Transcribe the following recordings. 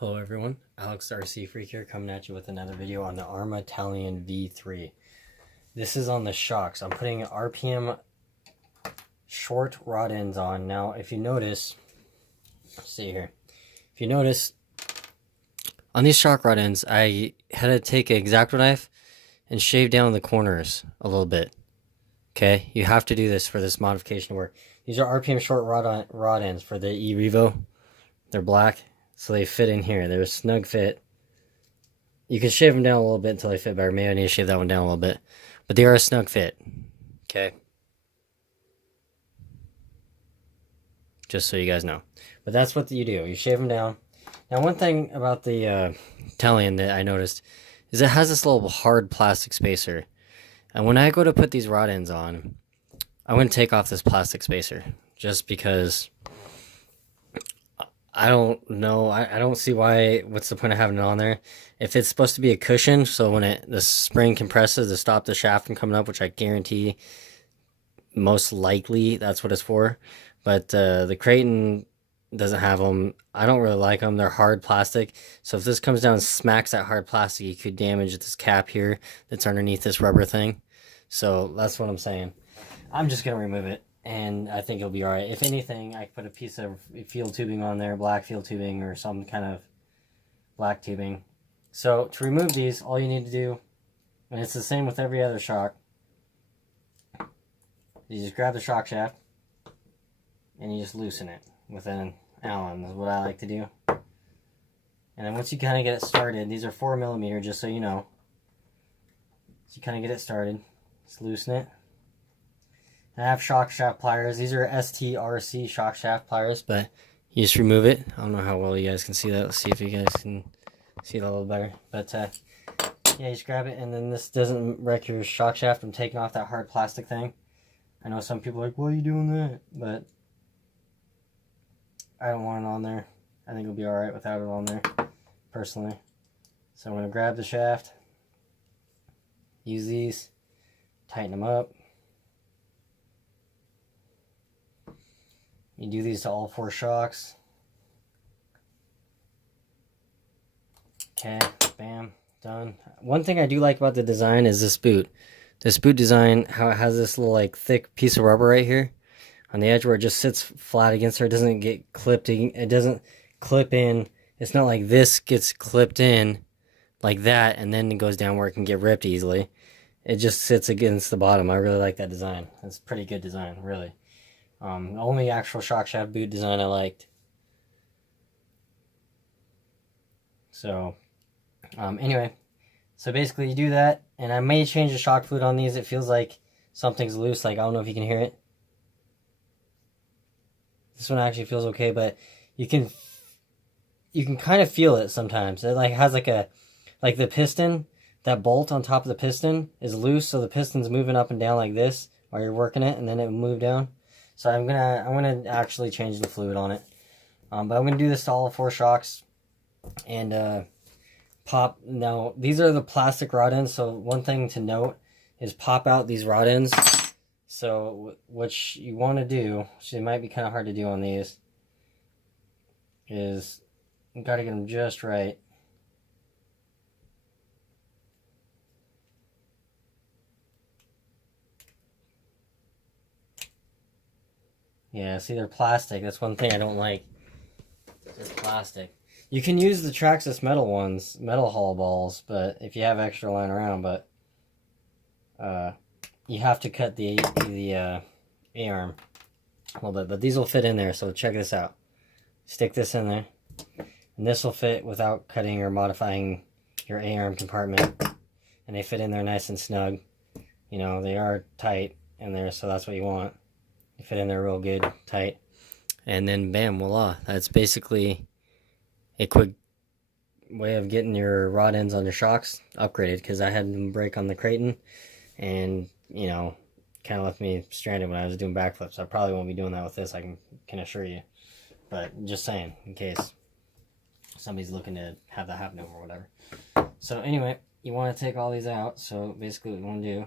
Hello everyone, Alex RC Freak here coming at you with another video on the Arrma Talion V3. This is on the shocks. I'm putting RPM short rod ends on. Now if you notice, see here, if you notice on these shock rod ends I had to take an X-Acto knife and shave down the corners a little bit. Okay, you have to do this for this modification to work. These are RPM short rod ends for the E-Revo. They're black. So they fit in here. They're a snug fit. You can shave them down a little bit until they fit better. Maybe I need to shave that one down a little bit. But they are a snug fit. Okay. Just so you guys know. But that's what you do. You shave them down. Now one thing about the talion that I noticed is it has this little hard plastic spacer. And when I go to put these rod ends on, I'm going to take off this plastic spacer. Just because I don't know. I don't see what's the point of having it on there. If it's supposed to be a cushion, so when the spring compresses to stop the shaft from coming up, which I guarantee most likely that's what it's for. But the Creighton doesn't have them. I don't really like them. They're hard plastic. So if this comes down and smacks that hard plastic, you could damage this cap here that's underneath this rubber thing. So that's what I'm saying. I'm just going to remove it. And I think it'll be alright. If anything, I could put a piece of field tubing on there, black field tubing, or some kind of black tubing. So, to remove these, all you need to do, and it's the same with every other shock, you just grab the shock shaft, and you just loosen it with an Allen, is what I like to do. And then once you kind of get it started, these are 4mm, just so you know. So you kind of get it started, just loosen it. I have shock shaft pliers. These are STRC shock shaft pliers, but you just remove it. I don't know how well you guys can see that. Let's see if you guys can see it a little better. But yeah, you just grab it, and then this doesn't wreck your shock shaft from taking off that hard plastic thing. I know some people are like, why are you doing that? But I don't want it on there. I think it'll be alright without it on there, personally. So I'm going to grab the shaft, use these, tighten them up. You do these to all 4 shocks. Okay, bam, done. One thing I do like about the design is this boot. This boot design, how it has this little like thick piece of rubber right here on the edge where it just sits flat against her. It doesn't get clipped. It doesn't clip in. It's not like this gets clipped in like that and then it goes down where it can get ripped easily. It just sits against the bottom. I really like that design. It's a pretty good design, really. Only actual shock shaft boot design I liked. So, anyway, so basically you do that, and I may change the shock fluid on these. It feels like something's loose, like I don't know if you can hear it. This one actually feels okay, but you can kind of feel it sometimes. It like has like the piston, that bolt on top of the piston is loose, so the piston's moving up and down like this while you're working it, and then it will move down. So I'm gonna actually change the fluid on it, but I'm gonna do this to all 4 shocks, and pop. Now these are the plastic rod ends. So one thing to note is pop out these rod ends. So what you want to do, which it might be kind of hard to do on these, is you got to get them just right. Yeah, see, they're plastic. That's one thing I don't like. They're plastic. You can use the Traxxas metal ones, metal hollow balls, but if you have extra lying around, but you have to cut the A-arm a little bit. But these will fit in there, so check this out. Stick this in there, and this will fit without cutting or modifying your A-arm compartment. And they fit in there nice and snug. You know, they are tight in there, so that's what you want. Fit in there real good, tight, and then bam, voila. That's basically a quick way of getting your rod ends on your shocks upgraded, because I had them break on the Creighton, and you know, kind of left me stranded when I was doing backflips. I probably won't be doing that with this, I can assure you, but just saying, in case somebody's looking to have that happen or whatever. So anyway, you want to take all these out. So basically what you want to do,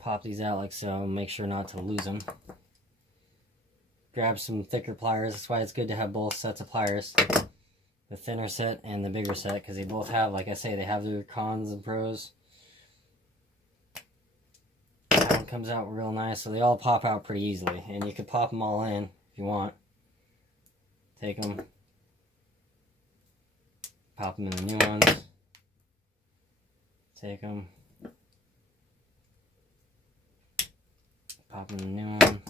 pop these out like so, make sure not to lose them. Grab some thicker pliers. That's why it's good to have both sets of pliers. the thinner set and the bigger set, because they both have, like I say, they have their cons and pros. That one comes out real nice, so they all pop out pretty easily, and you could pop them all in if you want. Take them, pop them in the new ones, take them, pop them in the new one.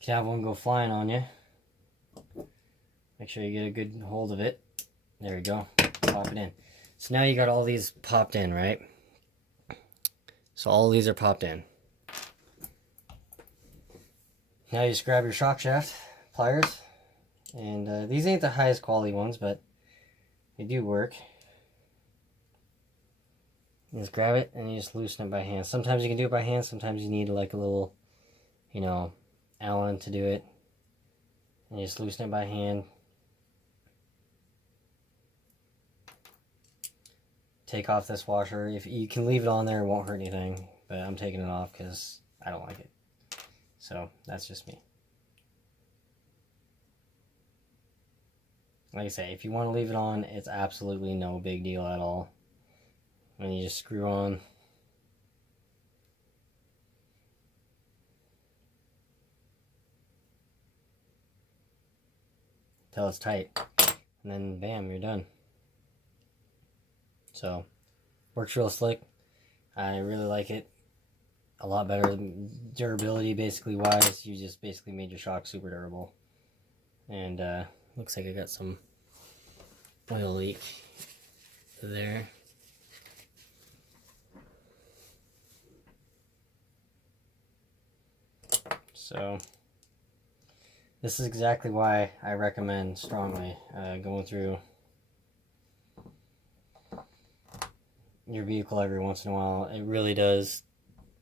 You have one go flying on you. Make sure you get a good hold of it. There we go. Pop it in. So now you got all these popped in, right? So all these are popped in. Now you just grab your shock shaft pliers, and these ain't the highest quality ones, but they do work. You just grab it and you just loosen it by hand. Sometimes you can do it by hand. Sometimes you need like a little, you know, Allen to do it, and you just loosen it by hand. Take off this washer. If you can leave it on there, it won't hurt anything, but I'm taking it off because I don't like it. So that's just me. Like I say, if you want to leave it on, it's absolutely no big deal at all. And you just screw on. Till it's tight, and then bam, you're done. So works real slick. I really like it. A lot better durability basically wise. You just basically made your shock super durable. And looks like I got some oil leak there. So this is exactly why I recommend strongly going through your vehicle every once in a while. It really does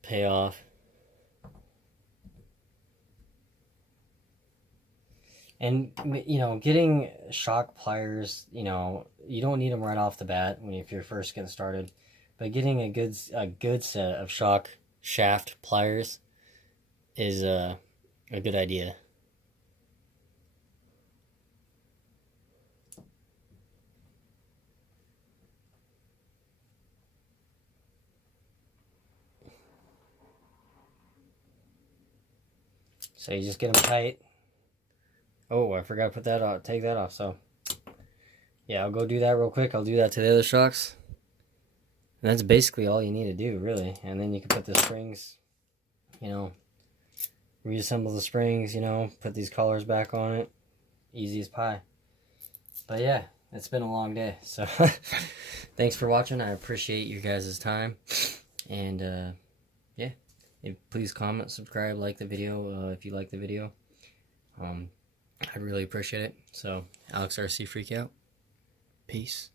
pay off. And, you know, getting shock pliers, you know, you don't need them right off the bat if you're first getting started. But getting a good set of shock shaft pliers is a good idea. So you just get them tight. Oh, I forgot to put that off, take that off. So yeah, I'll go do that real quick. I'll do that to the other shocks. And that's basically all you need to do, really. And then you can put the springs, you know, reassemble the springs, you know, put these collars back on it. Easy as pie. But yeah, it's been a long day. So thanks for watching. I appreciate you guys' time. And yeah. Please comment, subscribe, like the video if you like the video. I'd really appreciate it. So, Alex RC Freakout. Peace.